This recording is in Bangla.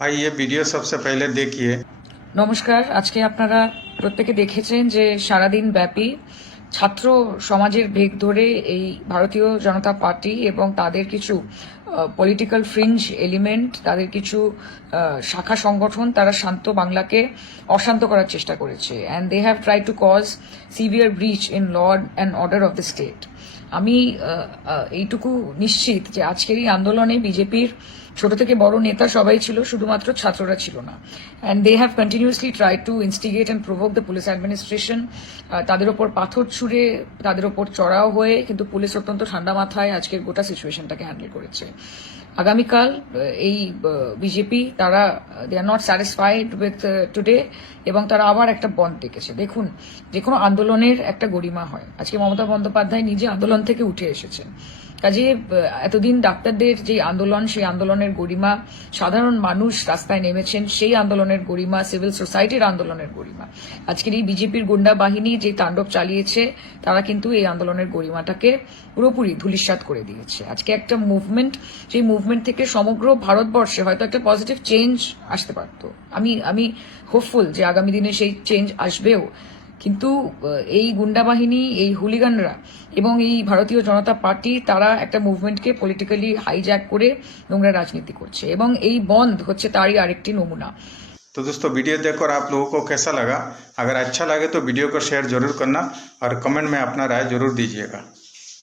भाई ये वीडियो सबसे पहले देखिए। নমস্কার। আজকে আপনারা প্রত্যেকে দেখেছেন যে সারাদিন ব্যাপী ছাত্র সমাজের বেগ ধরে এই ভারতীয় জনতা পার্টি এবং তাদের কিছু পলিটিক্যাল ফ্রিঞ্জ এলিমেন্ট, তাদের কিছু শাখা সংগঠন, তারা শান্ত বাংলাকে অশান্ত করার চেষ্টা করেছে। And they have try to cause severe breach in law and order of the state. আমি এইটুকু নিশ্চিত যে আজকের এই আন্দোলনে বিজেপির ছোট থেকে বড় নেতা সবাই ছিল, শুধুমাত্র ছাত্ররা ছিল না। And they have continuously try to instigate and provoke the police administration. তাদের ওপর পাথর ছুঁড়ে, তাদের ওপর চড়াও হয়ে, কিন্তু পুলিশ অত্যন্ত ঠান্ডা মাথায় আজকের গোটা সিচুয়েশনটাকে হ্যান্ডেল করেছে। আগামীকাল এই বিজেপি তারা they are not satisfied with today, এবং তারা আবার একটা বন্ধ ডেকেছে। দেখুন, যে কোনো আন্দোলনের একটা গরিমা হয়। আজকে মমতা বন্দ্যোপাধ্যায় নিজে আন্দোলন থেকে উঠে এসেছেন। কাজে এতদিন ডাক্তারদের যে আন্দোলন, সেই আন্দোলনের গরিমা, সাধারণ মানুষ রাস্তায় নেমেছেন সেই আন্দোলনের গরিমা, সিভিল সোসাইটির আন্দোলনের গরিমা, আজকের এই বিজেপির গুন্ডা বাহিনী যে তাণ্ডব চালিয়েছে, তারা কিন্তু এই আন্দোলনের গরিমাটাকে পুরোপুরি ধূলিসাৎ করে দিয়েছে। আজকে একটা মুভমেন্ট, সেই মুভমেন্ট থেকে সমগ্র ভারতবর্ষে হয়তো একটা পজিটিভ চেঞ্জ আসতে পারত। আমি হোপফুল যে আগামী দিনে সেই চেঞ্জ আসবেও। কিন্তু এই গুন্ডা বাহিনী, এই হুলিগানরা এবং এই ভারতীয় জনতা পার্টি, তারা একটা মুভমেন্টকে পলিটিক্যালি হাইজ্যাক করে নোংরা রাজনীতি করছে, এবং এই বন্ধ হচ্ছে তারই আরেকটি নমুনা। तो दोस्तों वीडियो देखकर आप लोगों को कैसा लगा? अगर अच्छा लगे तो वीडियो को शेयर जरूर करना और कमेंट में अपना राय जरूर दीजिएगा।